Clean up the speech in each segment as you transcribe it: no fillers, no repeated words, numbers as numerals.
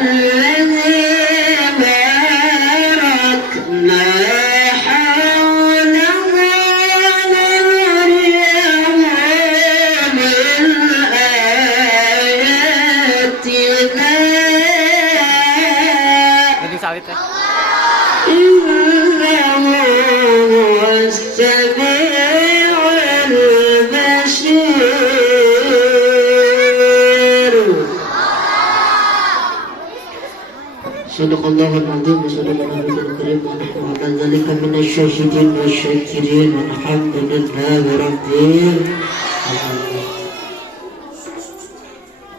الذي باركنا حوله لنريه من آياتنا إنه هو السميع البصير. صدق الله العظيم وصدق النبي الكريم ونحن على ذلك من الشاهدين والشاكرين والحمد لله رب العالمين.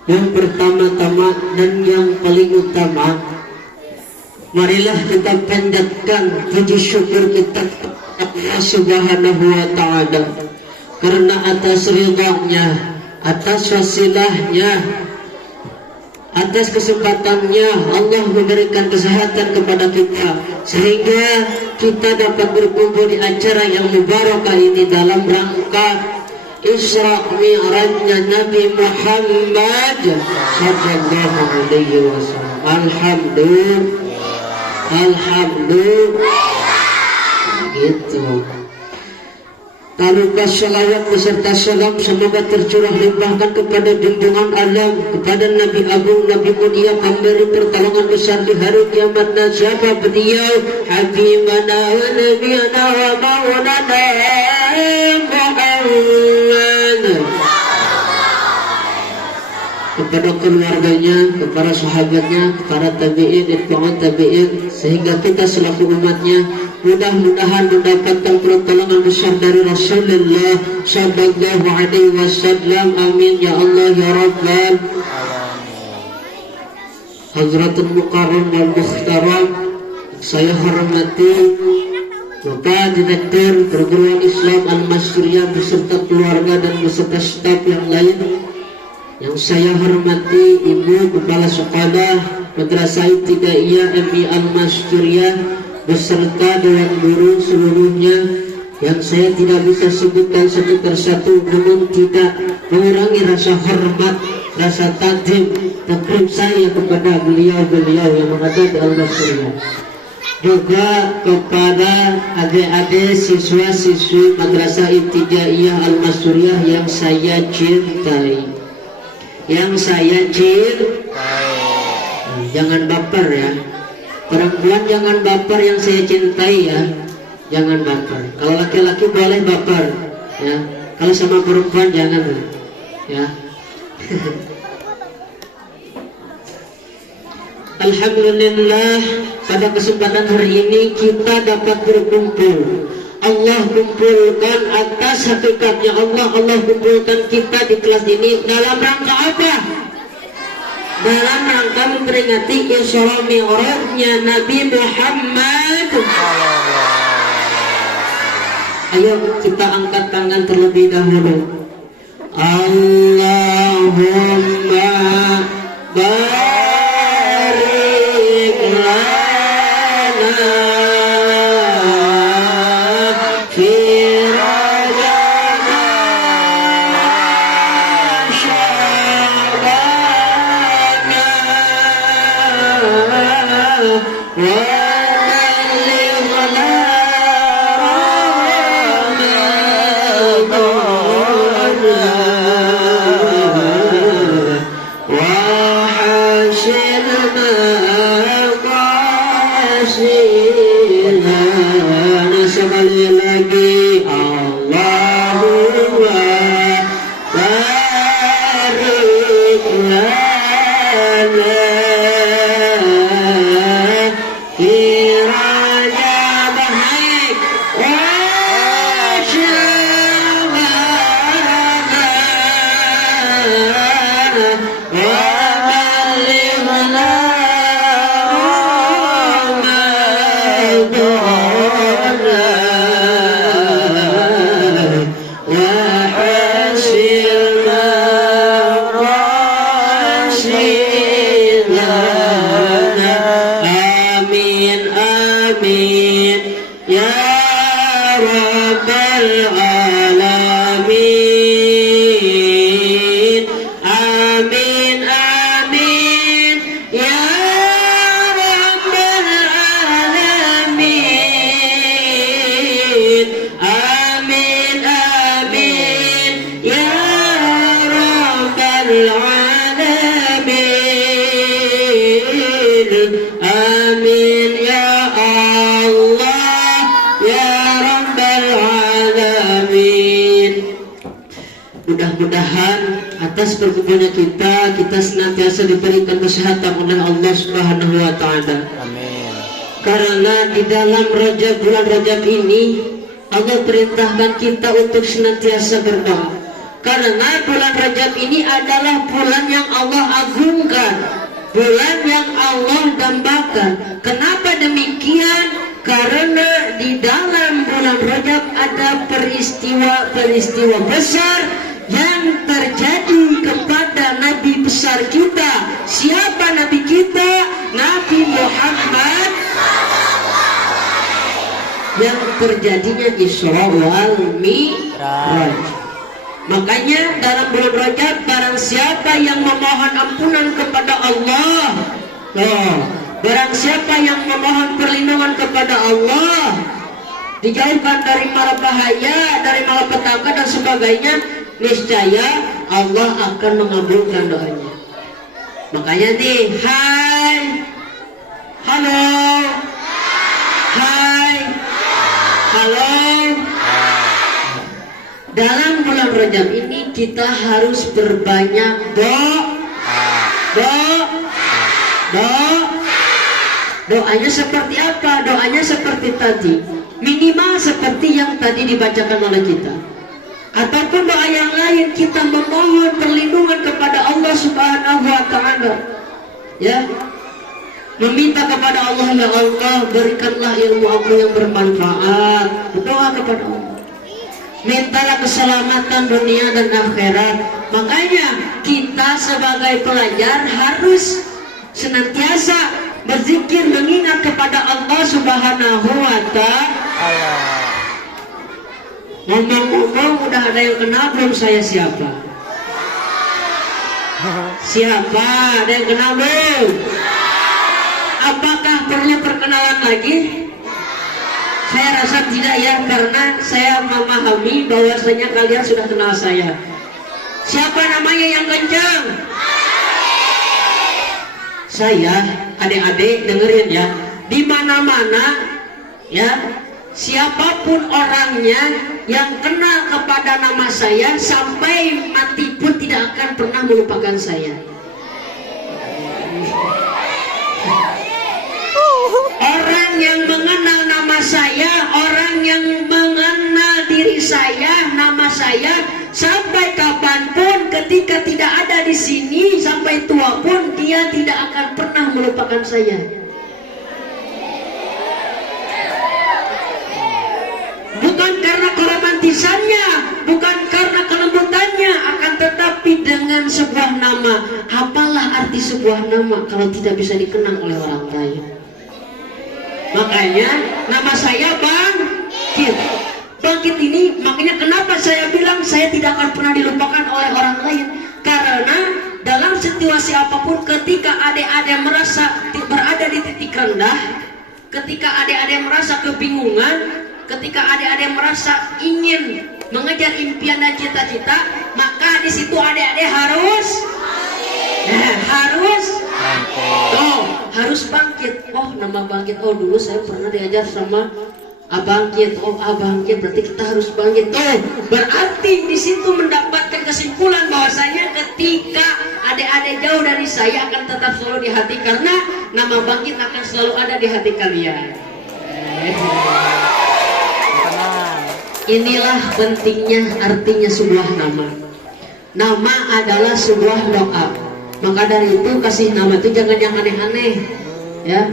Yang pertama-tama dan yang paling utama, marilah kita panjatkan puji syukur kita kepada Allah Subhanahu wa Ta'ala, karena atas ridha-Nya, atas wasilahnya, atas kesempatannya Allah memberikan kesehatan kepada kita sehingga kita dapat berkumpul di acara yang mubarakah ini dalam rangka Isra Mi'rajnya Nabi Muhammad sallallahu alaihi wasallam. Alhamdulillah gitu. Tak lupa salawat beserta salam semoga tercurah limpahkan kepada junjungan alam, kepada Nabi Agung, Nabi mulia, pemberi pertolongan besar di hari kiamat. Siapa beliau? Habibana wa nabiyana wa maulana Muhammad. Kepada keluarganya, kepada sahabatnya, kepada tabi'in, itba'ut tabi'in, sehingga kita selaku umatnya mudah-mudahan mendapatkan pertolongan besar dari Rasulullah sallallahu alaihi wasallam. Amin ya Allah ya Rabbal Hadratul Mukarram wal Mukhtaram, saya hormati Bapak Direktur Perguruan Islam Al-Masriyah beserta keluarga dan beserta staf yang lain. Yang saya hormati Ibu Kepala Sekolah Madrasah Ibtidaiyah MI Al-Masriyah beserta Dewan Guru seluruhnya, yang saya tidak bisa sebutkan satu persatu, namun tidak mengurangi rasa hormat, rasa takdim saya kepada beliau-beliau yang ada di Al-Masriyah. Juga kepada adik-adik siswa-siswi Madrasah Ibtidaiyah Al-Masriyah yang saya cintai. Jangan baper ya. Perempuan jangan baper, yang saya cintai ya. Jangan baper. Kalau laki-laki boleh baper ya. Kalau sama perempuan jangan ya. Alhamdulillah, pada kesempatan hari ini kita dapat berkumpul. Allah kumpulkan atas hakikatnya Allah kumpulkan kita di kelas ini dalam rangka apa? Dalam rangka memperingati Isra Mi'rajnya Nabi Muhammad. Ayo kita angkat tangan terlebih dahulu. Allahumma barik lana atas berkumpulnya kita senantiasa diberikan kesehatan oleh Allah Subhanahu wa taala. Amin. Karena di dalam bulan Rajab ini Allah perintahkan kita untuk senantiasa berdoa. Karena bulan Rajab ini adalah bulan yang Allah agungkan, bulan yang Allah dambakan. Kenapa demikian? Karena di dalam bulan Rajab ada peristiwa-peristiwa besar yang terjadi kepada Nabi besar kita. Siapa Nabi kita? Nabi Muhammad, yang terjadinya Isra wal Mi'raj. Makanya dalam bulan Rajab, barang siapa yang memohon ampunan kepada Allah, barang siapa yang memohon perlindungan kepada Allah, dijauhkan dari mara bahaya, dari malapetaka dan sebagainya, niscaya Allah akan mengabulkan doanya. Makanya nih, hai, halo, hai, halo. Dalam bulan Rajab ini kita harus berbanyak doanya seperti apa? Doanya seperti tadi, minimal seperti yang tadi dibacakan oleh kita. Ataupun doa yang lain, kita memohon perlindungan kepada Allah Subhanahu wa taala. Ya. Meminta kepada Allah, ya Allah, berikanlah ilmu aku yang bermanfaat. Berdoa kepada Allah. Mintalah keselamatan dunia dan akhirat. Makanya kita sebagai pelajar harus senantiasa berzikir, mengingat kepada Allah Subhanahu wa taala. Ngomong-ngomong, udah ada yang kenal belum saya siapa? Siapa? Ada yang kenal belum? Apakah perlu perkenalan lagi? Saya rasa tidak ya, karena saya memahami bahwasanya kalian sudah kenal saya. Siapa namanya yang kencang? Saya, adik-adik dengerin ya, di mana-mana ya, siapapun orangnya yang kenal kepada nama saya sampai mati pun tidak akan pernah melupakan saya. Orang yang mengenal nama saya, orang yang mengenal diri saya, nama saya, sampai kapanpun, ketika tidak ada di sini, sampai tua pun dia tidak akan pernah melupakan saya. Bukan karena keromantisannya, bukan karena kelembutannya, akan tetapi dengan sebuah nama. Apalah arti sebuah nama kalau tidak bisa dikenang oleh orang lain? Makanya nama saya Bangkit. Bangkit ini, makanya kenapa saya bilang saya tidak akan pernah dilupakan oleh orang lain. Karena dalam situasi apapun, ketika adik-adik merasa berada di titik rendah, ketika adik-adik merasa kebingungan, ketika adik-adik merasa ingin mengejar impian dan cita-cita, maka di situ adik-adik harus bangkit. Oh, nama Bangkit. Oh, dulu saya pernah diajar sama Abangkit. Oh, Abangkit, berarti kita harus bangkit. Oh, berarti di situ mendapatkan kesimpulan bahwasanya ketika adik-adik jauh dari saya akan tetap selalu di hati, karena nama Bangkit akan selalu ada di hati kalian. Inilah pentingnya artinya sebuah nama. Nama adalah sebuah doa. Maka dari itu kasih nama itu jangan yang aneh-aneh, ya.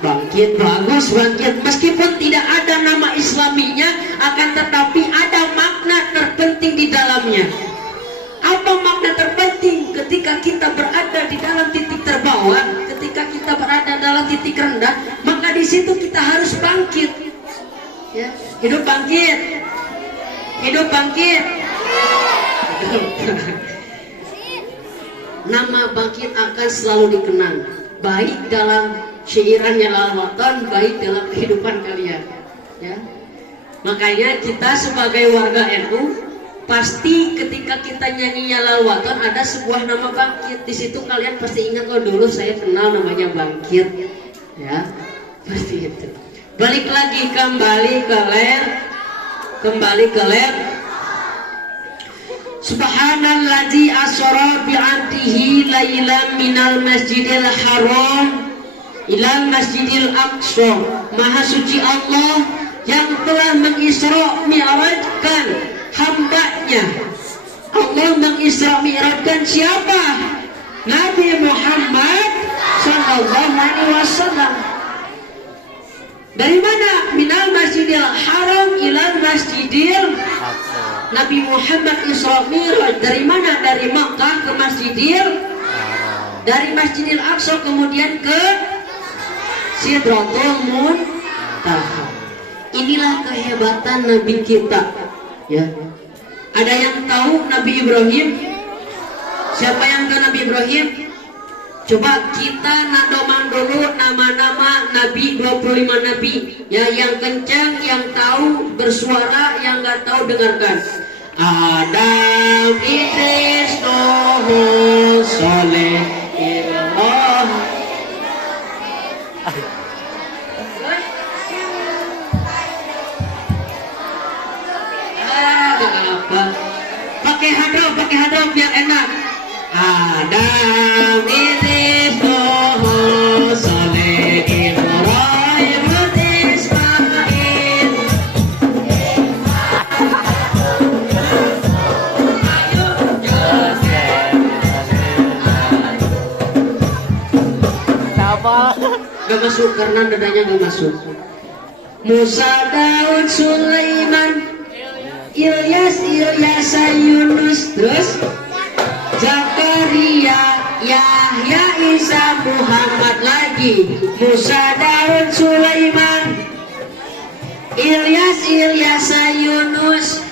Bangkit, bagus Bangkit. Meskipun tidak ada nama Islaminya, akan tetapi ada makna terpenting di dalamnya. Apa makna terpenting? Ketika kita berada di dalam titik terbawah, ketika kita berada dalam titik rendah, maka di situ kita harus bangkit. Ya, hidup bangkit, hidup bangkit. Nama Bangkit akan selalu dikenang, baik dalam syairannya lawatan, baik dalam kehidupan kalian. Ya, makanya kita sebagai warga NU, pasti ketika kita nyanyi lawatan ada sebuah nama Bangkit. Di situ kalian pasti ingat, oh dulu saya kenal namanya Bangkit. Ya, pasti itu. Balik lagi kembali ke ler. Subhanalladzi asra bi 'abdihi lailan minal masjidil haram ilal masjidil aqsa. Maha suci Allah yang telah mengisra mi'rajkan hambanya. Allah mengisra mi'rajkan siapa? Nabi Muhammad sallallahu alaihi wasallam. Dari mana? Minal masjidil haram ilal masjidil aqsa. Nabi Muhammad Isra Mi'raj dari mana? Dari Makkah ke Masjidil, dari Masjidil Aqsa kemudian ke Sidratul Muntaha. Inilah kehebatan Nabi kita. Ya. Ada yang tahu Nabi Ibrahim? Siapa yang tahu Nabi Ibrahim? Coba kita nadoman dulu nama-nama Nabi, 25 Nabi ya, yang kencang, yang tahu bersuara, yang nggak tahu dengarkan. Adam, Idris, Nuh, Saleh, Ibrahim. Apa? Pakai hadap biar enak. Adam, Idris, Nuh, Saleh, Ibrahim, Ismail. Gak masuk karena dadanya gak masuk. Musa, Daud, Sulaiman, Ilyas, Yunus, terus Zakaria, Yahya, Isa, Muhammad lagi. Musa, Daud, Sulaiman, Ilyas, Yunus,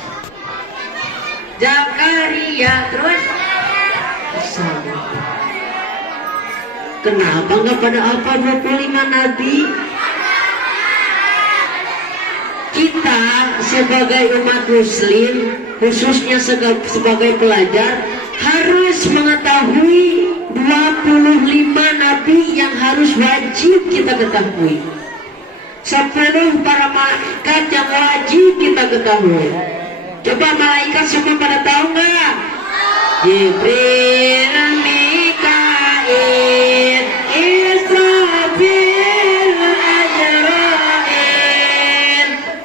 Zakaria, terus kenapa nggak pada apa 25 nabi? Kita sebagai umat muslim, khususnya sebagai pelajar, harus mengetahui 25 nabi yang harus wajib kita ketahui. 10 para malaikat yang wajib kita ketahui. Coba malaikat semua pada tahu nggak? Jibril, Mikail, Israfil, Ajrail,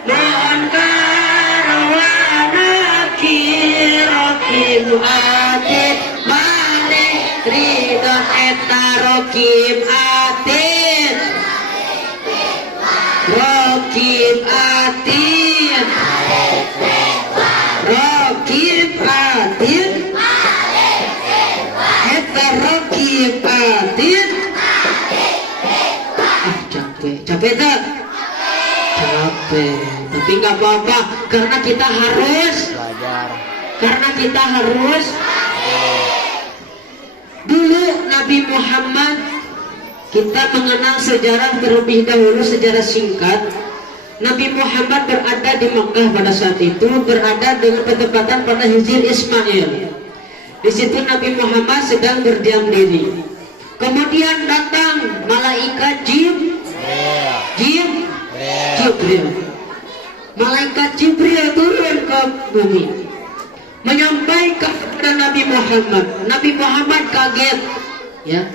Munkar wa Nakir, Raqib Atid, Malik, Ridwan, eta Raqib Atid, Raqib Atid, Raqib Atid, eta Raqib Atid. Capek tak? Capek. Tapi nggak apa-apa, karena kita harus belajar. Karena kita harus. Dulu Nabi Muhammad, kita mengenal sejarah terlebih dahulu, sejarah singkat. Nabi Muhammad berada di Mekah pada saat itu, berada dengan ketepatan pada Hijri Ismail. Di situ Nabi Muhammad sedang berdiam diri. Kemudian datang malaikat Jibril. Malaikat Jibril turun ke bumi, menyampaikan kepada Nabi Muhammad. Nabi Muhammad kaget. Ya,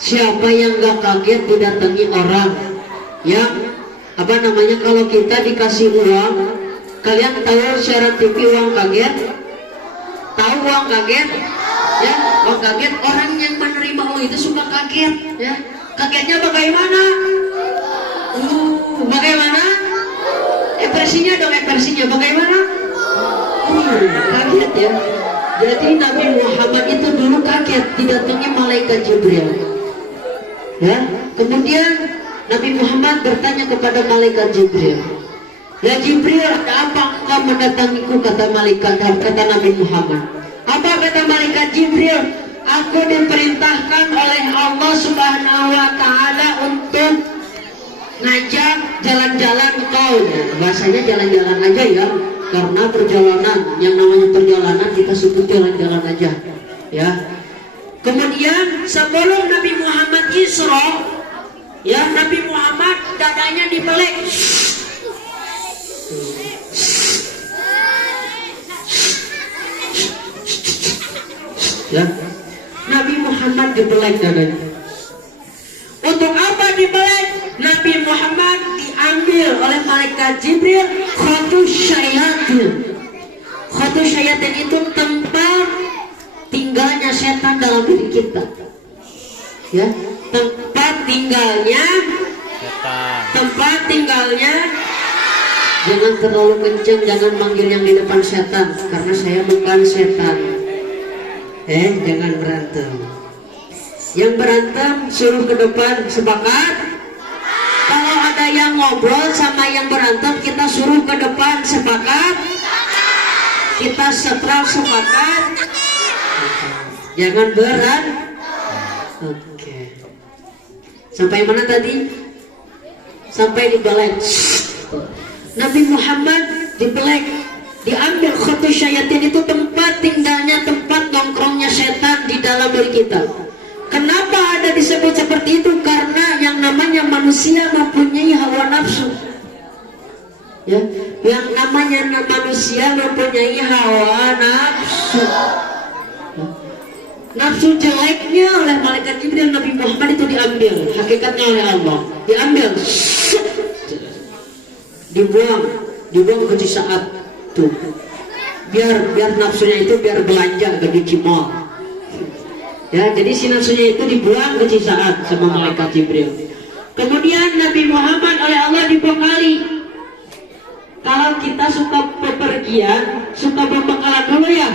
siapa yang gak kaget didatangi orang? Ya, apa namanya, kalau kita dikasih uang, kalian tahu syarat TV uang kaget? Tahu uang kaget? Ya, uang kaget, orang yang menerima uang itu suka kaget. Ya, kagetnya bagaimana? Bagaimana? Versinya dong, versinya bagaimana? Kaget ya. Jadi Nabi Muhammad itu dulu kaget didatangi malaikat Jibril. Ya, kemudian Nabi Muhammad bertanya kepada malaikat Jibril, "Ya Jibril, ada apa engkau mendatangiku?" Kata malaikat, kata Nabi Muhammad. Apa kata malaikat Jibril? "Aku diperintahkan oleh Allah Subhanahu wa taala untuk ngajak jalan-jalan kau." Bahasanya jalan-jalan aja ya, karena perjalanan, yang namanya perjalanan kita sebut jalan-jalan aja ya. Kemudian sebelum Nabi Muhammad Isra, ya, Nabi Muhammad dadanya dibelek. Ya, Nabi Muhammad dibelek dadanya. Untuk apa dibelek? Nabi Muhammad diambil oleh malaikat Jibril khatus syayatin. Khatus syayatin itu tempat tinggalnya setan dalam diri kita. Ya, tempat tinggalnya setan. Tempat tinggalnya. Jangan terlalu kenceng, jangan manggil yang di depan setan, karena saya bukan setan. Jangan berantem. Yang berantem suruh ke depan, sepakat? Kalau ada yang ngobrol sama yang berantem, kita suruh ke depan, sepakat? Kita setral, sepakat? Jangan berat. Oke. Sampai mana tadi? Sampai di balik. Nabi Muhammad dibelek, diambil khatus syayatin, itu tempat tinggalnya, tempat nongkrongnya setan di dalam diri kita. Kenapa ada disebut seperti itu? Karena yang namanya manusia mempunyai hawa nafsu. Ya, yang namanya manusia mempunyai hawa nafsu. Nafsu jeleknya oleh malaikat Jibril, Nabi Muhammad itu diambil, hakikatnya oleh Allah diambil, dibuang ke saat tuh, biar nafsunya itu biar belanja ke di mall. Ya, jadi si nafsunya itu dibuang ke saat sama malaikat Jibril. Kemudian Nabi Muhammad oleh Allah dibekali. Kalau kita suka bepergian, suka berbekalan dulu ya,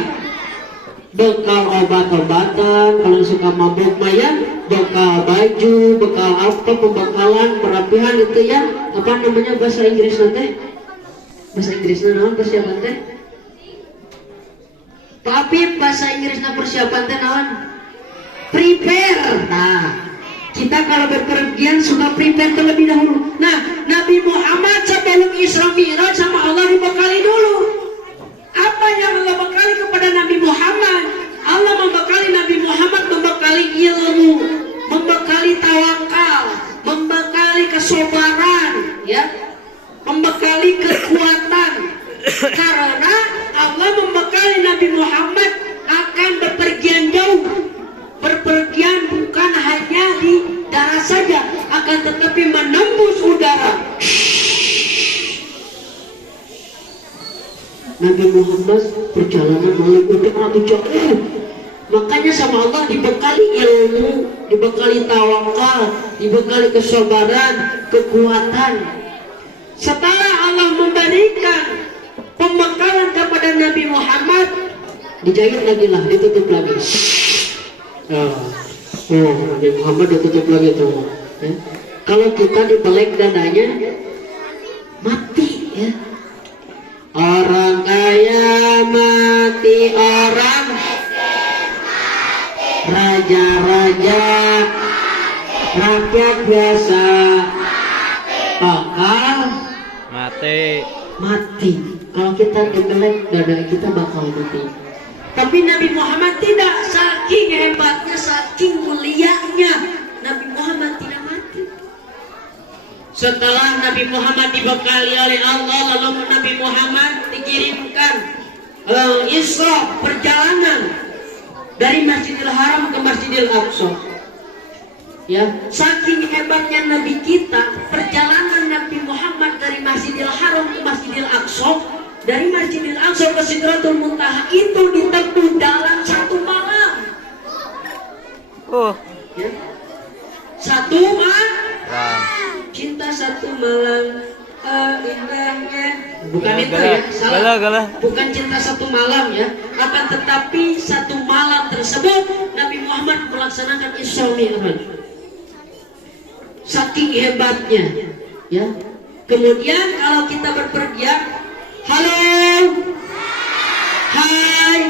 bekal obat-obatan. Kalau suka mabuk maya, bekal baju, bekal apa, pembekalan, perapihan itu ya. Apa namanya bahasa Inggris nanti? Bahasa Inggrisnya naon persiapan teh? Tapi bahasa Inggrisnya persiapan teh naon? Prepare. Nah, kita kalau berpergian suka prepare terlebih dahulu. Nah, Nabi Muhammad sebelum Isra Mi'raj sama Allah dibekali dulu. Apa yang Allah bekali kepada Nabi Muhammad? Allah membekali Nabi Muhammad, membekali ilmu, membekali tawakal, membekali kesabaran, ya, membekali kekuatan. Karena Allah membekali Nabi Muhammad akan bepergian jauh. Berpergian bukan hanya di darat saja, akan tetapi menembus udara. Nabi Muhammad perjalanan melalui udara itu jauh. Makanya sama Allah dibekali ilmu, dibekali tawakal, dibekali kesabaran, kekuatan. Setelah Allah memberikan pembekalan kepada Nabi Muhammad, dijahit lagi lah, ditutup lagi. Nabi Muhammad ditutup lagi tuh. Ya. Kalau kita dibelek dadanya, mati ya. Orang kaya mati, orang raja-raja, rakyat biasa bakal mati. Kalau kita dibelek dada kita bakal mati. Tapi Nabi Muhammad tidak, saking hebatnya, saking mulianya, Nabi Muhammad tidak mati. Setelah Nabi Muhammad dibekali oleh Allah, lalu Nabi Muhammad dikirimkan Isra, perjalanan dari Masjidil Haram ke Masjidil Aqsa. Ya, saking hebatnya Nabi kita, perjalanan Nabi Muhammad dari Masjidil Haram ke Masjidil Aqsa, dari Masjidil Aqsa ke Sidratul Muntaha itu ditempuh dalam 1 malam. Ya. 1 malam. Cinta 1 malam, indahnya. Bukan itu ya, salah. Bukan cinta 1 malam ya. Akan tetapi 1 malam tersebut Nabi Muhammad melaksanakan Isra Mi'raj. Saking hebatnya, ya. Kemudian kalau kita berpergian, halo, hai.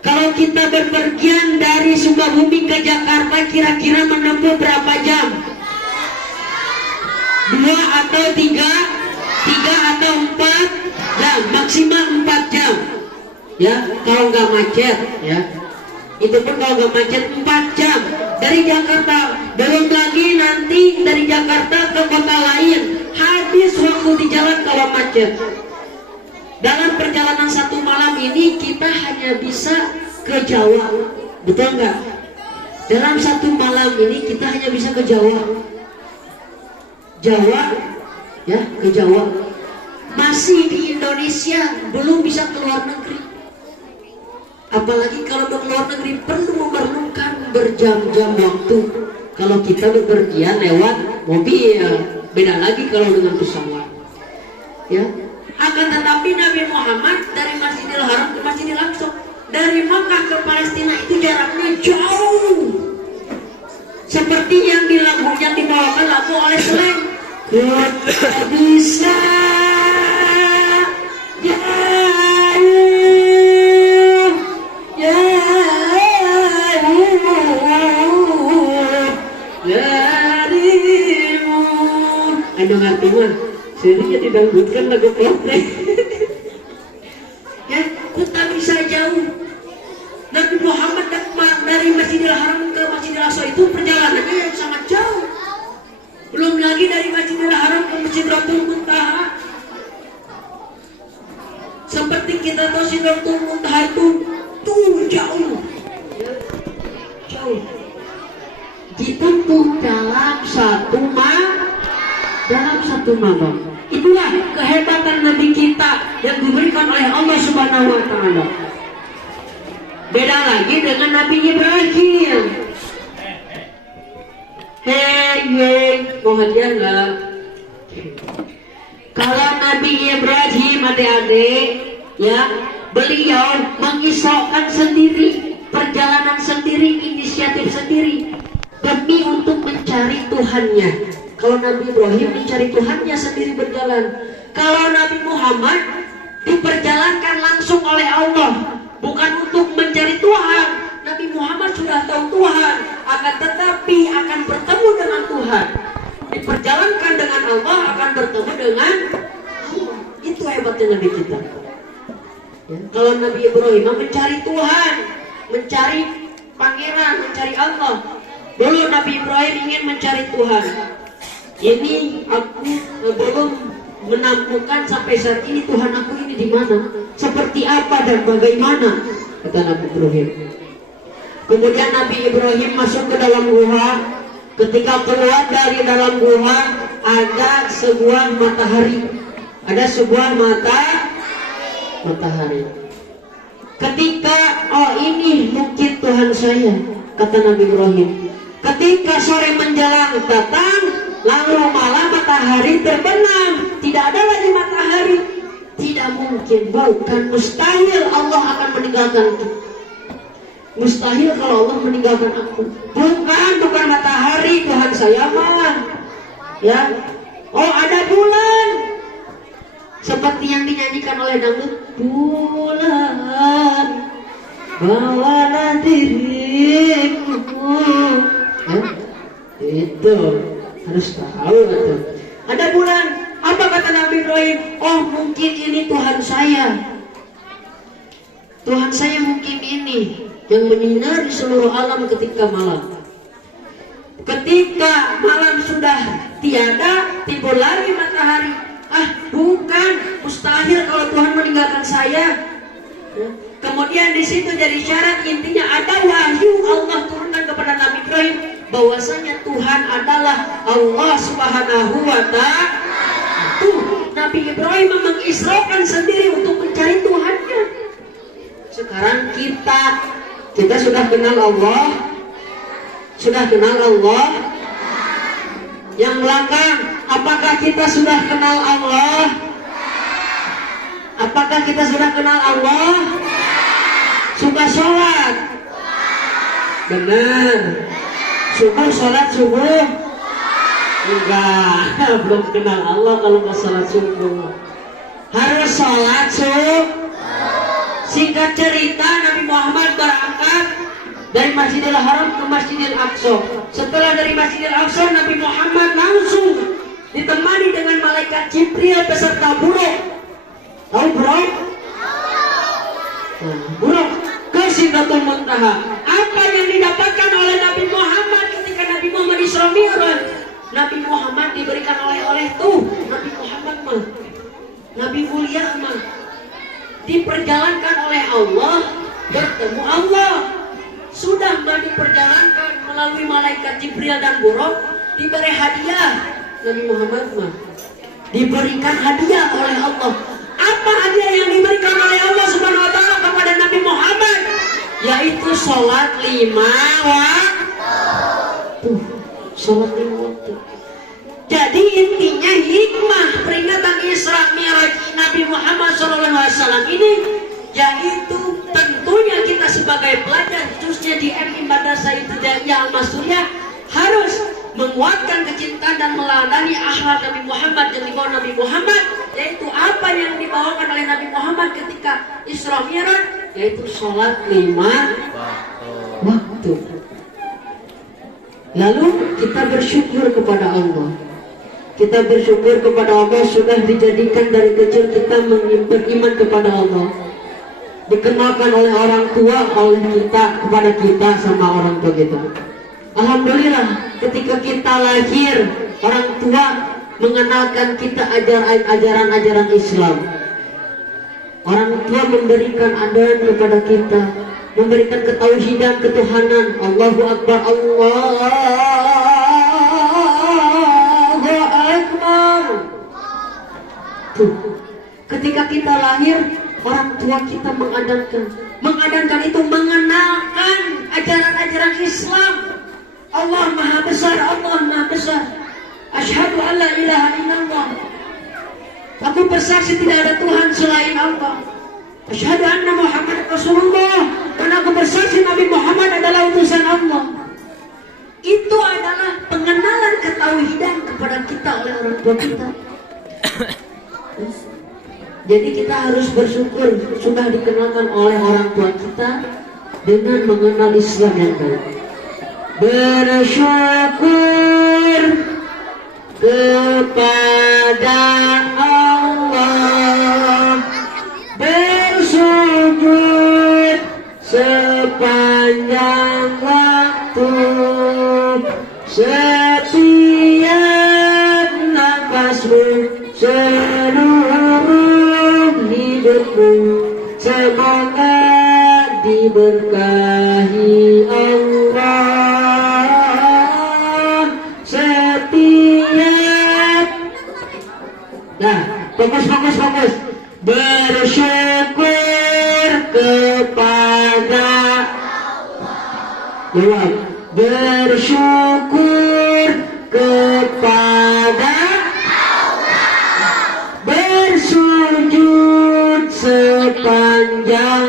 Kalau kita berpergian dari Sukabumi ke Jakarta kira-kira menempuh berapa jam? 2 atau 3 atau 4 jam, maksimal 4 jam. Ya, kalau nggak macet, ya. Itu pun kalau nggak macet 4 jam dari Jakarta. Belum lagi nanti dari Jakarta ke kota lain, habis waktu di jalan kalau macet. Dalam perjalanan 1 malam ini kita hanya bisa ke Jawa, betul nggak? Dalam satu malam ini kita hanya bisa ke Jawa, ya, ke Jawa. Masih di Indonesia, belum bisa ke luar negeri. Apalagi kalau ke luar negeri perlu memerlukan berjam-jam waktu. Kalau kita bepergian lewat mobil, beda lagi kalau dengan pesawat. Ya, akan tetapi Nabi Muhammad dari Masjidil Haram ke Masjidil Aqsa, dari Makkah ke Palestina itu jaraknya jauh. Seperti yang dibawakan lagu oleh Slang. Kita bisa Aduh ngerti mah, serinya didangdutkan lagu Coldplay. Ya, kita bisa jauh. Nabi Muhammad dari Masjidil Haram ke Masjidil Aqsa itu perjalanannya yang sangat jauh. Belum lagi dari Masjidil Haram ke Sidratul Muntaha. Seperti kita tahu Sidratul Muntaha itu jauh. Jauh. Ditempuh dalam satu malam. Itulah kehebatan Nabi kita yang diberikan oleh Allah Subhanahu wa taala. Beda lagi dengan Nabi Ibrahim. Mau hadiah enggak? Kalau Nabi Ibrahim adik-adik, ya, beliau mengisaukan sendiri, perjalanan sendiri, inisiatif sendiri demi untuk mencari Tuhannya. Kalau Nabi Ibrahim mencari Tuhannya sendiri berjalan. Kalau Nabi Muhammad diperjalankan langsung oleh Allah, bukan untuk mencari Tuhan. Nabi Muhammad sudah tahu Tuhan, akan tetapi akan bertemu dengan Tuhan. Diperjalankan dengan Allah, akan bertemu dengan Allah. Itu hebatnya Nabi kita. Ya, kalau Nabi Ibrahim mencari Tuhan, mencari pangeran, mencari Allah. Dulu Nabi Ibrahim ingin mencari Tuhan. Ini aku belum menemukan sampai saat ini Tuhan aku ini di mana, seperti apa dan bagaimana, kata Nabi Ibrahim. Kemudian Nabi Ibrahim masuk ke dalam gua. Ketika keluar dari dalam gua, ada sebuah matahari. Ada sebuah matahari. Ketika ini mungkin Tuhan saya, kata Nabi Ibrahim. Ketika sore menjelang datang, lalu malam matahari terbenam, tidak ada lagi matahari. Tidak mungkin, bukan mustahil Allah akan meninggalkan kita. Mustahil kalau Allah meninggalkan aku. Bukan matahari Tuhan saya malah. Ya, oh ada bulan. Seperti yang dinyanyikan oleh dangdut, bulan bawalah diriku. Itu harus tahu itu. Ada bulan. Apa kata Nabi Ibrahim? Oh mungkin ini Tuhan saya. Tuhan saya mungkin ini yang menyinari seluruh alam ketika malam. Ketika malam sudah tiada, timbul lagi matahari. Bukan, mustahil kalau Tuhan meninggalkan saya. Kemudian di situ jadi syarat, intinya ada wahyu Allah turunkan kepada Nabi Ibrahim bahwasanya Tuhan adalah Allah Subhanahu wa taala. Nabi Ibrahim mengisrakan sendiri untuk mencari Tuhannya. Sekarang kita sudah kenal Allah. Sudah kenal Allah. Yang belakang, apakah kita sudah kenal Allah? Apakah kita sudah kenal Allah? Suka sholat? Benar. Sholat subuh? Enggak, belum kenal Allah kalau nggak sholat subuh. Harus sholat subuh. Singkat cerita, Nabi Muhammad berangkat dari Masjidil Haram ke Masjidil Aqsa. Setelah dari Masjidil Aqsa, Nabi Muhammad langsung ditemani dengan malaikat Jibril beserta buruk. Tahu buruk? Buruk ke Sidratul Muntaha. Apa yang didapatkan oleh Nabi Muhammad ketika Nabi Muhammad Isra Mi'raj? Nabi Muhammad diberikan oleh-oleh tuh. Nabi Muhammad mah, Nabi mulia mah, diperjalankan oleh Allah, bertemu Allah. melalui malaikat Jibril dan buruk diberi hadiah. Nabi Muhammad mah diberikan hadiah oleh Allah. Apa hadiah yang diberikan oleh Allah Subhanahu wa taala kepada Nabi Muhammad? Yaitu sholat 5 waktu. Sholat 5 waktu. Jadi intinya hikmah peringatan Isra Mi'raj Nabi Muhammad SAW ini yaitu tentunya kita sebagai pelajar khususnya di MI Madrasah Ibtidaiyah Al-Masuriyah harus menguatkan kecintaan dan meladani akhlak Nabi Muhammad yang dibawa Nabi Muhammad, yaitu apa yang dibawakan oleh Nabi Muhammad ketika Isra Mi'raj, yaitu sholat 5 waktu. Lalu kita bersyukur kepada Allah. Kita bersyukur kepada Allah sudah dijadikan dari kecil kita beriman kepada Allah. Dikenalkan oleh orang tua, oleh kita kepada kita sama orang tua kita. Alhamdulillah, ketika kita lahir, orang tua mengenalkan kita ajaran-ajaran Islam. Orang tua memberikan ajaran kepada kita, memberikan ketauhidan, ketuhanan. Allahu Akbar, Allahu Akbar. Tuh, ketika kita lahir, orang tua kita mengadankan itu, mengenalkan ajaran-ajaran Islam. Allah Maha Besar, Allah Maha Besar. Asyhadu an la ilaha illallah. Aku bersaksi tidak ada Tuhan selain Allah. Asyhadu anna Muhammad Rasulullah. Dan aku bersaksi Nabi Muhammad adalah utusan Allah. Itu adalah pengenalan ketauhidan kepada kita oleh orang tua kita. Jadi kita harus bersyukur sudah dikenalkan oleh orang tua kita dengan mengenal Islam yang baik. Bersyukur kepada Allah, bersujud sepanjang waktu, setiap nafasmu, seluruh hidupmu, semoga diberkahi Allah. Nah, fokus. Bersyukur kepada Allah. Bersyukur kepada Allah. Bersujud sepanjang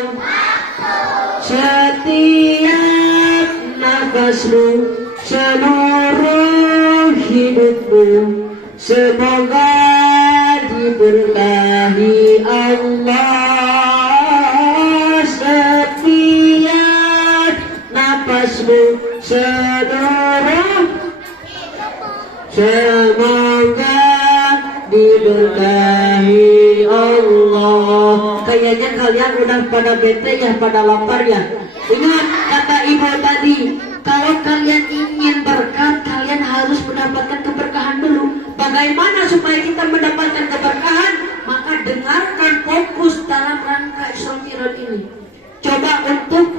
setiap nafasmu, seluruh hidupmu, semoga diberkahi Allah. Setiap nafasmu, seluruh, semoga diberkahi Allah. Kayaknya kalian udah pada bete ya, pada lapar ya. Ingat kata ibu tadi, kalau kalian ingin berkat, kalian harus mendapatkan keberkahan dulu. Bagaimana supaya kita mendapatkan keberkahan? Maka dengarkan, fokus dalam rangka Isra Mi'raj ini. Coba untuk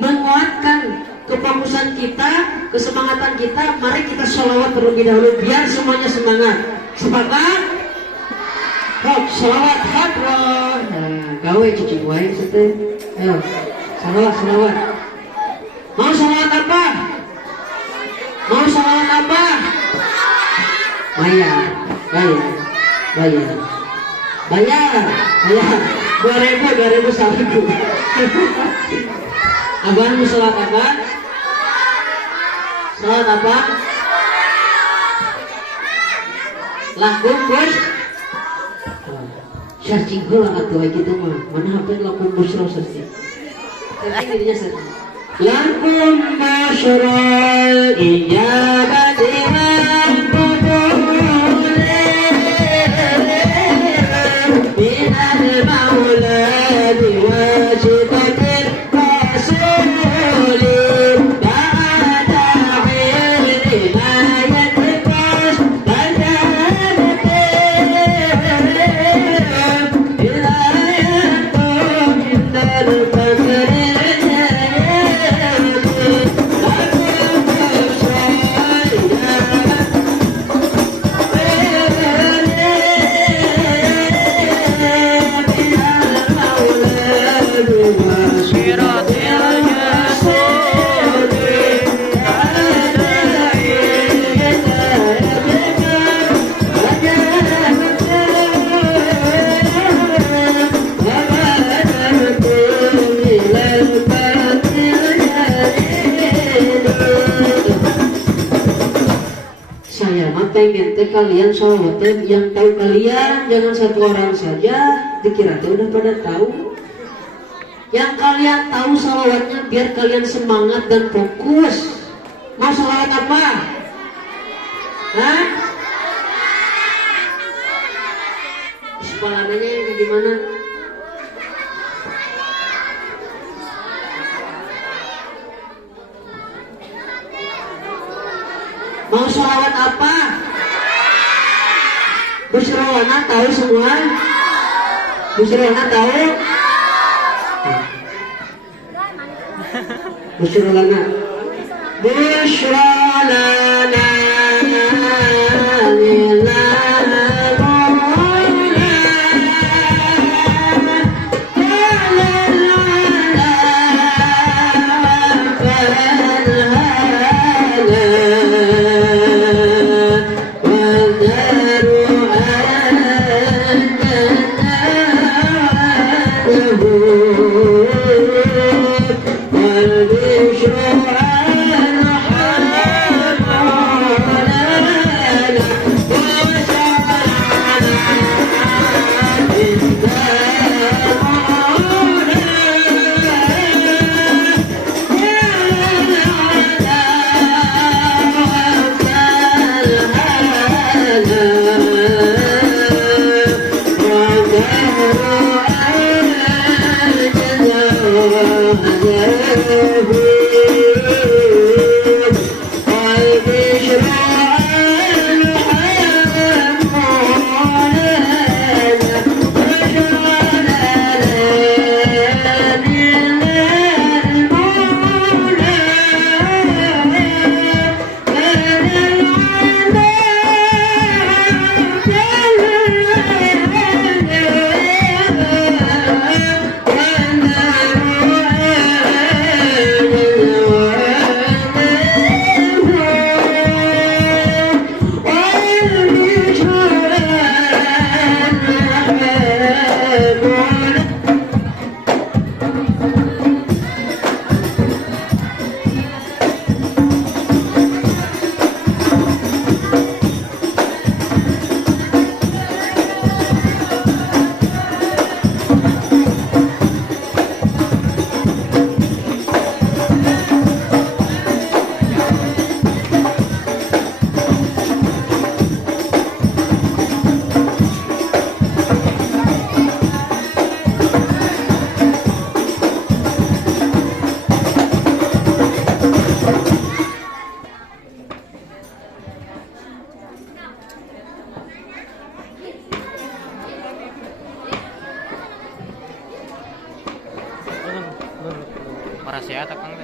menguatkan kefokusan kita, kesemangatan kita. Mari kita sholawat terlebih dahulu biar semuanya semangat. Sepakat? Hop, sholawat hadroh. Nah, gawe cicing wae sete. Ayo, sholawat. Mau sholawat apa? Bayar. 2.000 sabiku. Abang mau sholat apa? Lakum bos. Searching heula atuh gitu mah. Mana HP lakum busra searching. Tapi dirinya searching. Lakum masyral ijabati pengen teh kalian sholawat teh yang tahu kalian, jangan satu orang saja dikira teh udah pada tahu. Yang kalian tahu sholawatnya biar kalian semangat dan fokus. Mau sholawat apa? Hah? Sepalannya yang gimana? Mau sholawat apa? Busrowana tahu semua? Busrowana tahu? Busrowana Busrowana Rahasia tak Kang?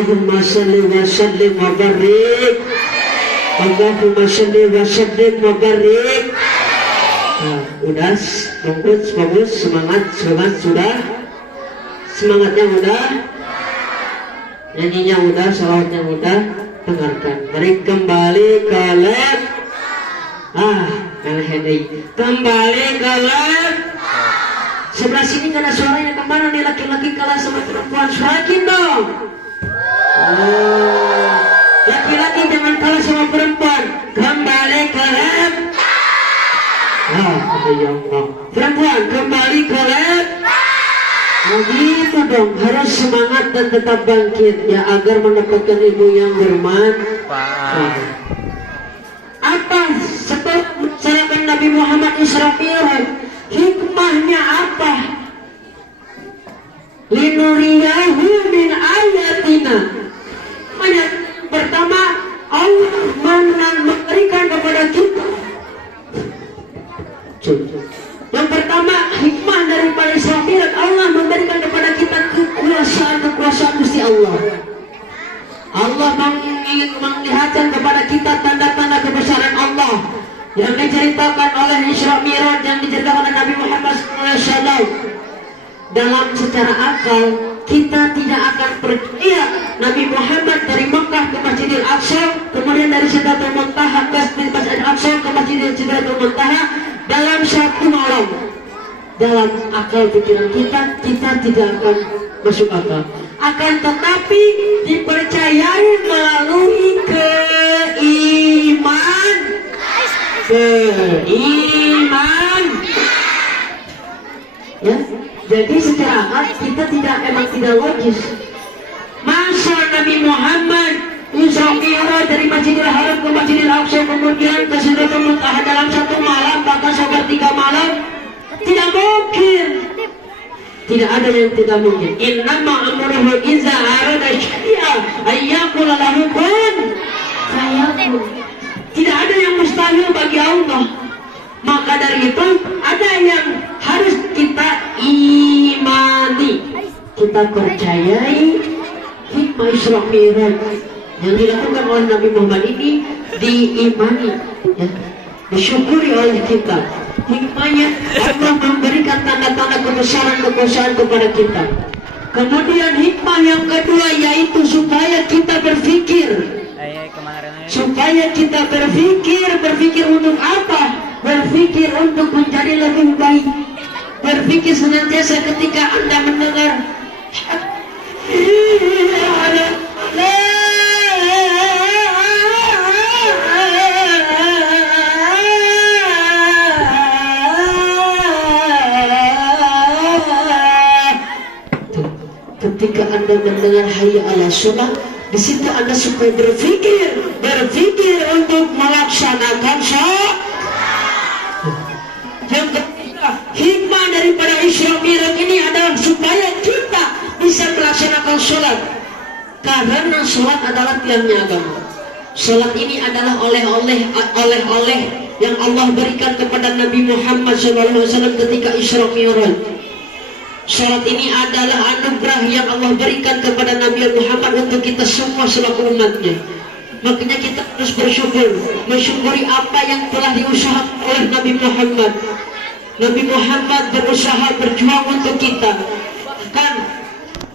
Allahumma sholli wa sallim wa barik. Allahumma sholli wa sallim wa barik. Nah, udah, bagus, semangat sudah, semangatnya udah, nyanyinya udah, salawatnya udah, dengarkan. Mari kembali ke lab. Kembali ke lab. Sebelah sini gak ada suaranya, kemana nih laki-laki kalah sama perempuan? Suarakin dong. Laki-laki jangan kalah sama perempuan. Kembali ke lab. Ya Allah. Perempuan kembali ke lab. Begitu dong, harus semangat dan tetap bangkit ya agar mendapatkan ilmu yang bermanfaat. Apa setelah menceritakan Nabi Muhammad Isra Mi'raj, hikmahnya apa? Linuriyahu min ayatina. Pertama, Allah memberikan kepada kita. Yang pertama, hikmah daripada Isra Mi'raj, Allah memberikan kepada kita kekuasaan Gusti Allah. Allah menglihatkan kepada kita tanda-tanda kebesaran Allah yang diceritakan oleh Isra Mi'raj, yang diceritakan oleh Nabi Muhammad SAW. Dalam secara akal kita tidak akan percaya Nabi Muhammad dari Mekah ke Masjidil Aqsa, kemudian dari Sidratul Muntaha ke Masjidil Aqsa ke Masjidil Sidratul Muntaha dalam satu malam. Dalam akal pikiran kita tidak akan masuk akal. Akan tetapi dipercayai melalui keiman. Ya, jadi secara akal kita tidak logis. Masa Nabi Muhammad Isra Mi'raj dari Masjidil Haram ke Masjidil Aqsa kemudian ke Sidratul Muntaha dalam satu malam, bahkan sepertiga malam? Tidak mungkin. Tidak ada yang tidak mungkin. Innama amruhu iza arada syai'a ayyaqula lahu kun fayakun. Tidak ada yang mustahil bagi Allah. Maka dari itu ada yang harus kita imani, kita percayai. Hikmah Isra Mi'raj yang dilakukan oleh Nabi Muhammad ini diimani, ya, disyukuri oleh kita. Hikmahnya Allah memberikan tanda-tanda kebesaran kepada kita. Kemudian hikmah yang kedua yaitu supaya kita berpikir. Supaya kita berpikir untuk apa? Berpikir untuk menjadi lebih baik. Berpikir senantiasa ketika Anda mendengar ketika Anda mendengar hayya ala sholat, di situ Anda supaya berpikir untuk melaksanakan sholat. Yang ketiga, hikmah daripada Isra Mi'raj ini adalah supaya kita bisa melaksanakan sholat, karena sholat adalah tiangnya agama. Sholat ini adalah oleh-oleh yang Allah berikan kepada Nabi Muhammad SAW ketika Isra Mi'raj. Sholat ini adalah anugerah yang Allah berikan kepada Nabi Muhammad untuk kita semua selaku umatnya. Makanya kita harus mensyukuri apa yang telah diusahakan oleh Nabi Muhammad. Nabi Muhammad berusaha berjuang untuk kita.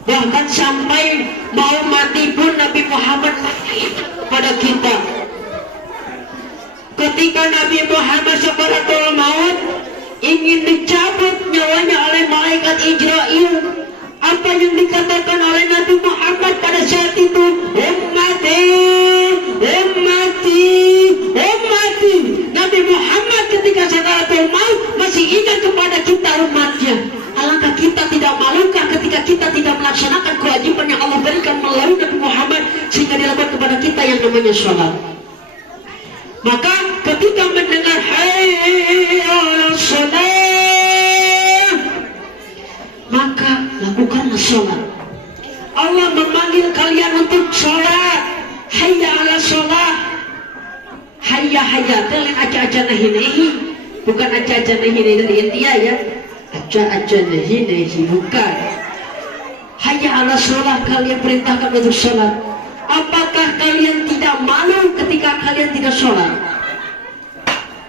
Bahkan sampai mau mati pun Nabi Muhammad mati pada kita. Ketika Nabi Muhammad sakaratul maut ingin dicabut nyawanya oleh malaikat Israil, apa yang dikatakan oleh Nabi Muhammad pada saat itu? Ummati. Nabi Muhammad ketika sakaratul maut masih ingat kepada kita umatnya. Alangkah kita tidak malukah ketika kita tidak melaksanakan kewajiban yang Allah berikan melalui Nabi Muhammad sehingga dilakukan kepada kita yang namanya sholat. Maka ketika mendengar hayya 'alas shalah, maka lakukanlah sholat. Allah memanggil kalian untuk sholat. Hayya 'alas shalah. Hayya kalian aja nahi, bukan aja nahi dari India ya. Aja nahi bukan. Hayya ala sholat, kalian perintahkan untuk sholat. Apakah kalian tidak malu ketika kalian tidak sholat?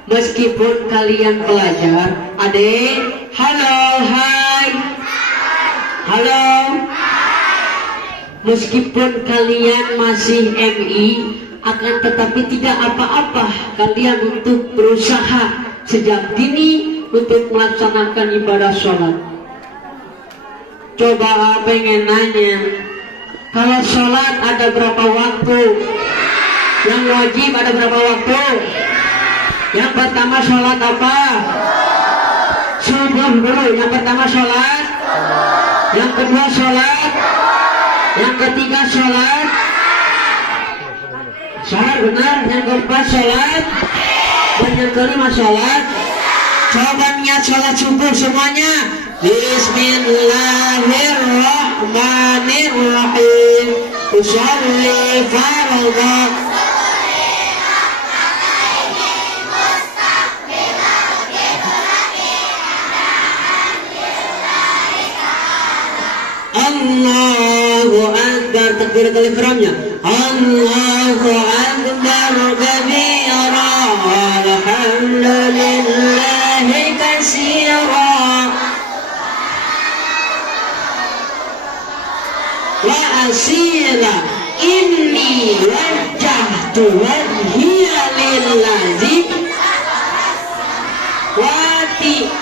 Meskipun kalian belajar, adik, halo, hai, halo. Meskipun kalian masih MI, akan tetapi tidak apa-apa kalian untuk berusaha sejak dini untuk melaksanakan ibadah sholat. Coba pengen nanya, kalau sholat ada berapa waktu? Yang wajib ada berapa waktu? Yang pertama sholat apa? Subuh dulu. Yang pertama sholat. Yang kedua sholat. Yang ketiga sholat. Sholat benar. Yang keempat sholat. Dan yang kelima sholat. Coba niat sholat subuh semuanya. Bismillahirrahmanirrahim. Usolli fardhu. Allahu Akbar, takbiratul ihramnya. Allahu Akbar kabira, walhamdulillahi katsira, wa asila. Inni wajjahtu wajhiya lillazi wati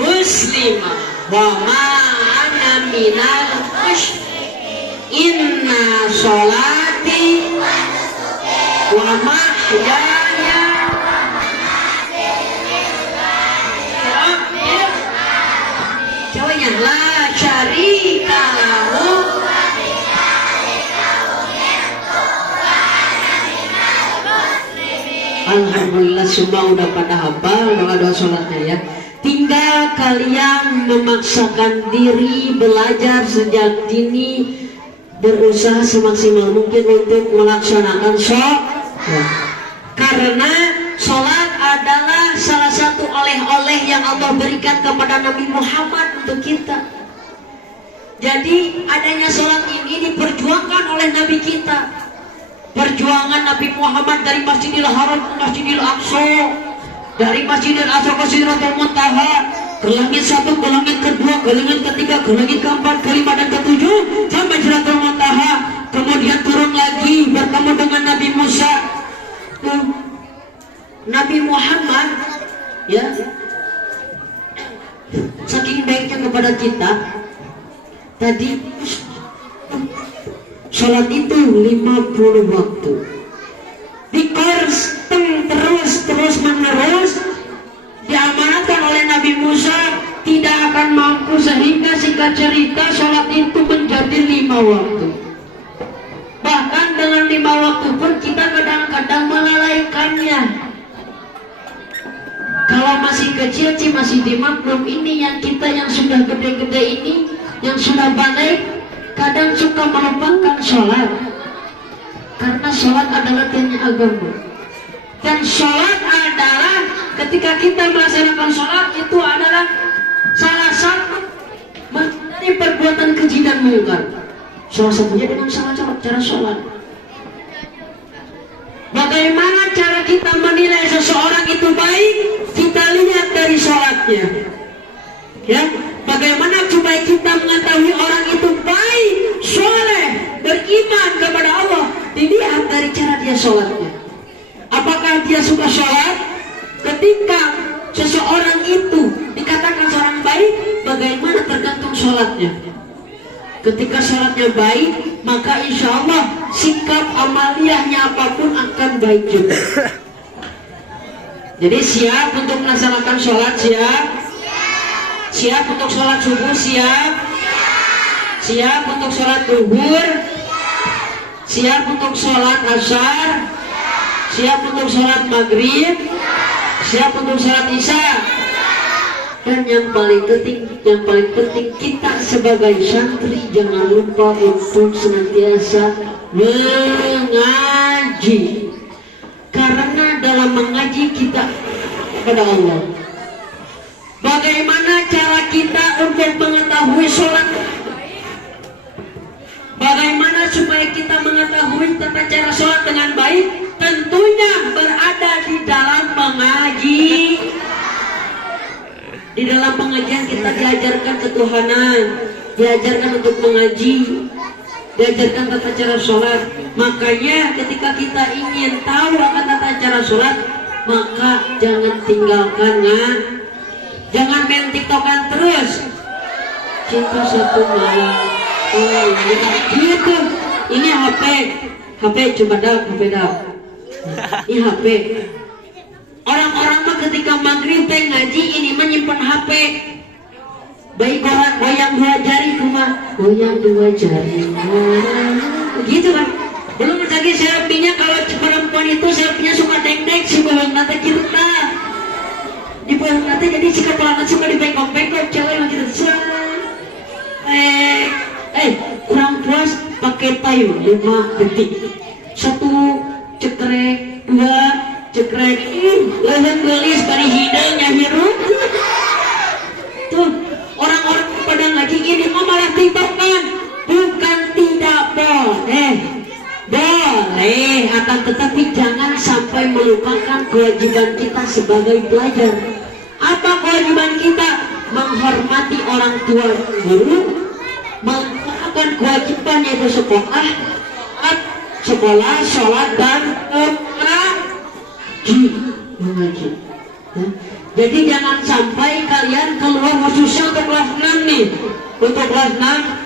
muslimah wa ma ana minal musyrikin. Inna sholati wa mahyaya cowoknya la syarika lahu. Alhamdulillah semua udah pada hafal doa-doa sholatnya ya. Tinggal kalian memaksakan diri belajar sejak dini, berusaha semaksimal mungkin untuk melaksanakan sholat. Karena sholat adalah salah satu oleh-oleh yang Allah berikan kepada Nabi Muhammad untuk kita. Jadi adanya sholat ini diperjuangkan oleh Nabi kita. Perjuangan Nabi Muhammad dari Masjidil Haram ke Masjidil Aqsa, dari Masjidil Aqsa ke Sidratul Muntaha, ke langit satu, ke langit kedua, ke langit ketiga, ke langit keempat, kelima dan ketujuh sampai Sidratul Muntaha. Kemudian turun lagi bertemu dengan Nabi Musa. Nabi Muhammad ya saking baiknya kepada kita. Tadi sholat itu 50 waktu dikonstan terus menerus, diamanatkan oleh Nabi Musa, tidak akan mampu, sehingga singkat cerita sholat itu menjadi 5 waktu. Bahkan dengan 5 waktu pun kita kadang-kadang melalaikannya. Kalau masih kecil sih masih dimaklum. Ini yang kita yang sudah gede-gede ini, yang sudah balik, kadang suka melupakan sholat. Karena sholat adalah tiangnya agama. Dan sholat adalah ketika kita melaksanakan sholat itu adalah salah satu dari perbuatan keji dan mungkar. Salah satunya dengan cara sholat. Bagaimana cara kita menilai seseorang itu baik? Kita lihat dari sholatnya. Ya, bagaimana supaya kita mengetahui orang itu baik, soleh, beriman kepada Allah? Dilihat dari cara dia sholatnya. Apakah dia suka sholat? Ketika seseorang itu dikatakan seorang baik, bagaimana tergantung sholatnya. Ketika sholatnya baik, maka insya Allah sikap amaliyahnya apapun akan baik juga. Jadi siap untuk melaksanakan sholat, siap. Siap untuk sholat subuh, siap. Siap untuk sholat duhur, siap untuk sholat asar, siap untuk sholat maghrib, siap untuk sholat isya. Dan yang paling penting kita sebagai santri jangan lupa untuk senantiasa mengaji. Karena dalam mengaji kita kepada Allah. Bagaimana cara kita untuk mengetahui sholat? Bagaimana supaya kita mengetahui tata cara sholat dengan baik? Tentunya berada di dalam mengaji. Di dalam pengajian kita diajarkan ketuhanan, diajarkan untuk mengaji, diajarkan tata cara sholat. Makanya ketika kita ingin tahu akan tata cara sholat, maka jangan tinggalkannya. Jangan main tiktokan terus. Cinta satu malam. Oh gitu. Ini HP coba HP dah. Ini HP. Orang-orang mah ketika maghrib teh ngaji ini menyimpan HP. Baik goyang dua jari kumah. Goyang dua jari. Gitu kan. Belum lagi selfie-nya kalau perempuan itu selfie-nya suka deng-deng si bawang nanti gitu lah. Di bawang nanti jadi si kepala suka dibengkok-bengkok cewek yang gitu. Kurang puas pakai payung 5 detik. 1 cekrek, 2 cekrek, lehem gelis bari hidungnya hirup. Tuh orang-orang pada lagi ini malah tiktokan. Bukan tidak boleh. Boleh, akan tetapi jangan sampai melupakan kewajiban kita sebagai pelajar. Apa kewajiban kita? Menghormati orang tua guru, melakukan kewajiban yaitu sekolah, sholat dan mengaji. Ya. Jadi jangan sampai kalian keluar khususnya untuk kelas 6 nih. Untuk kelas 6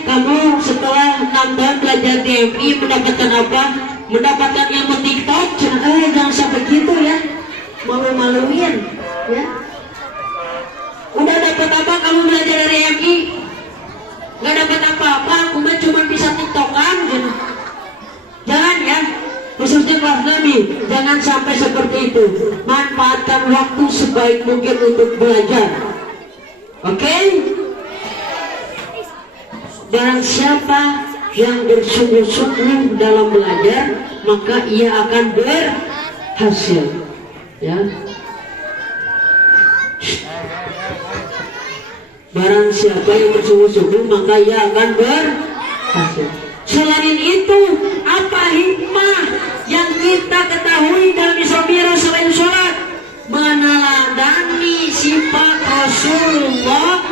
kamu setelah 6 tahun belajar TMI mendapatkan apa? Mendapatkan ilmu TikTok. Jangan sampai gitu ya. Malu-maluin ya. Udah dapat apa kamu belajar dari MI? Gak dapat apa-apa, aku mah cuma bisa tiktokan gitu. Jangan ya, khususnya kelas Nabi, jangan sampai seperti itu. Manfaatkan waktu sebaik mungkin untuk belajar. Oke? Barang siapa yang bersungguh-sungguh dalam belajar, maka ia akan berhasil. Ya. Barang siapa yang bersungguh-sungguh maka ia akan berhasil. Selain itu, apa hikmah yang kita ketahui dalam Isra selain sholat? Meneladani sifat Rasulullah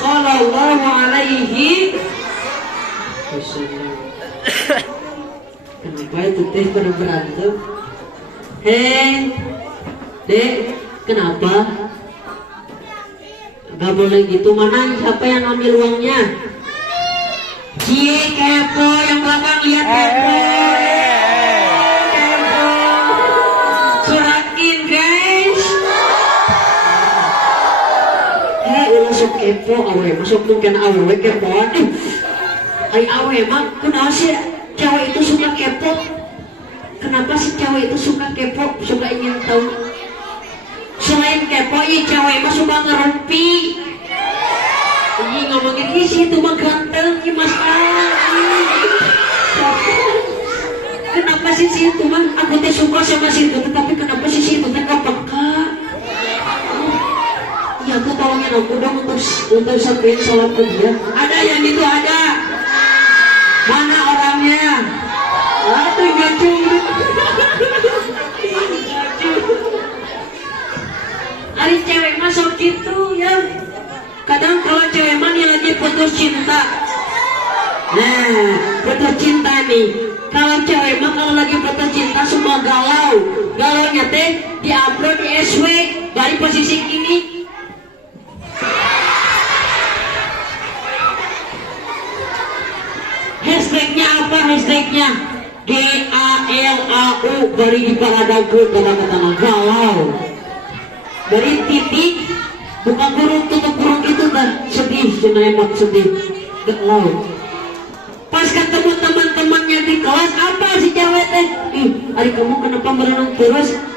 Sallallahu Alaihi Wasallam. Kenapa itu teh pada berantem? Dek, kenapa? Gak boleh gitu, mana siapa yang ambil uangnya? Cie kepo yang belakang lihat kepo. Kepo. Suratin guys. Ulah sok kepo awe, masuk mungkin awe kepo. Ay awe mah, kenapa sih cewek itu suka kepo? Kenapa sih cewek itu suka kepo, suka ingin tahu? Selain kepo, cewek mah suka ngerumpi. Ini ngomongin isi itu mah ganteng, mas Kenapa sih itu mah? Aku teh suka sama situ, tetapi kenapa sih itu teh peka? Ya aku tolongin aku dong untuk sampein sholat ke dia. Ada yang itu ada. Mana orangnya? Aduh gak cuma. Hari cewek masuk gitu ya. Kadang kalau cewek mah lagi putus cinta. Nah, putus cinta nih. Kalau cewek mah kalau lagi putus cinta semua galau. Galaunya teh di-upload di SW dari posisi ini. Hashtagnya apa? Hashtagnya GALAU bari diparadakeun kata-kata galau. Dari titik buka kurung tutup kurung itu dan sedih, cenah sedih, galau. Pas ketemu teman-temannya di kelas, apa si cewek teh? Hari kamu kenapa berenang terus?